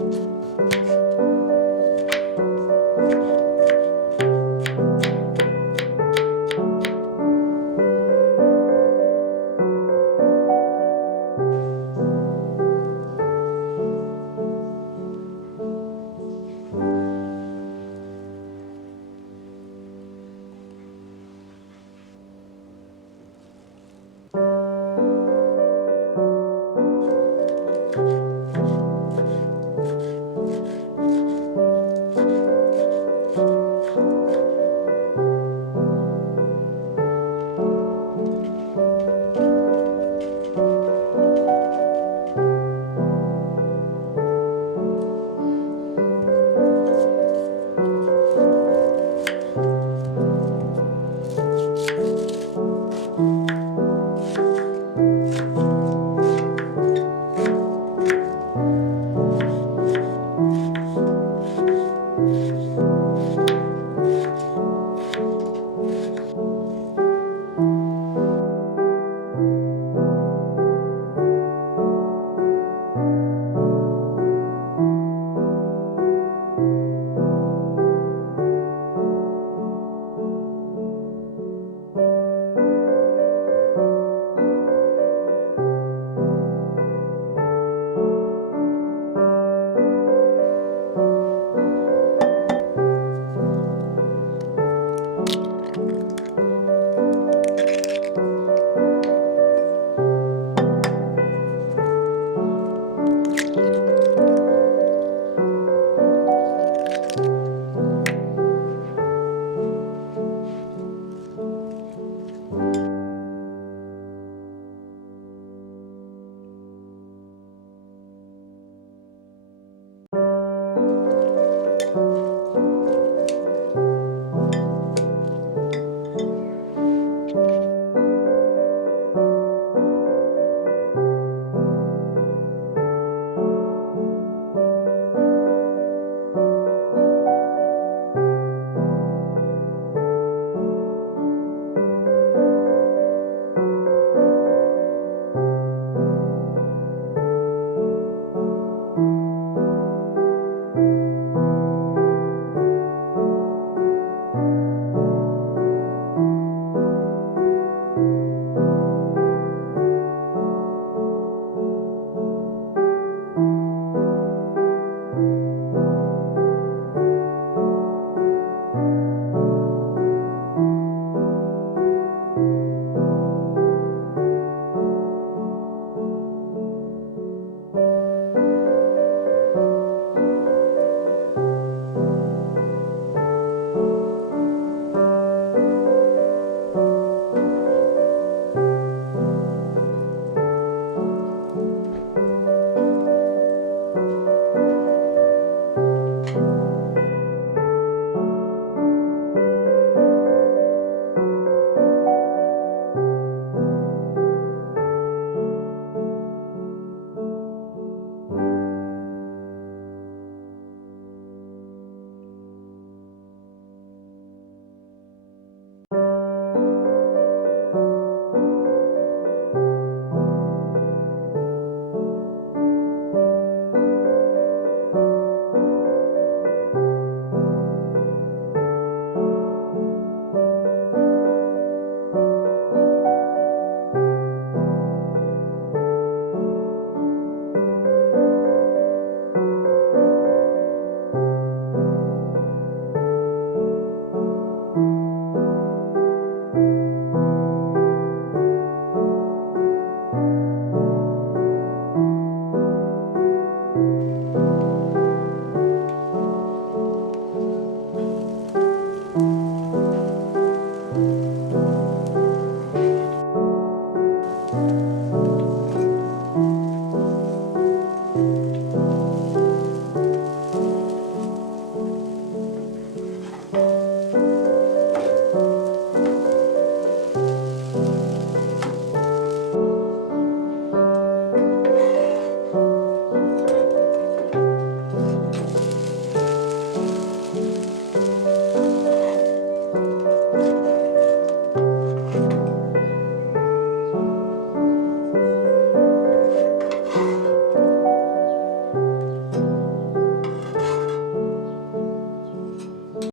thank you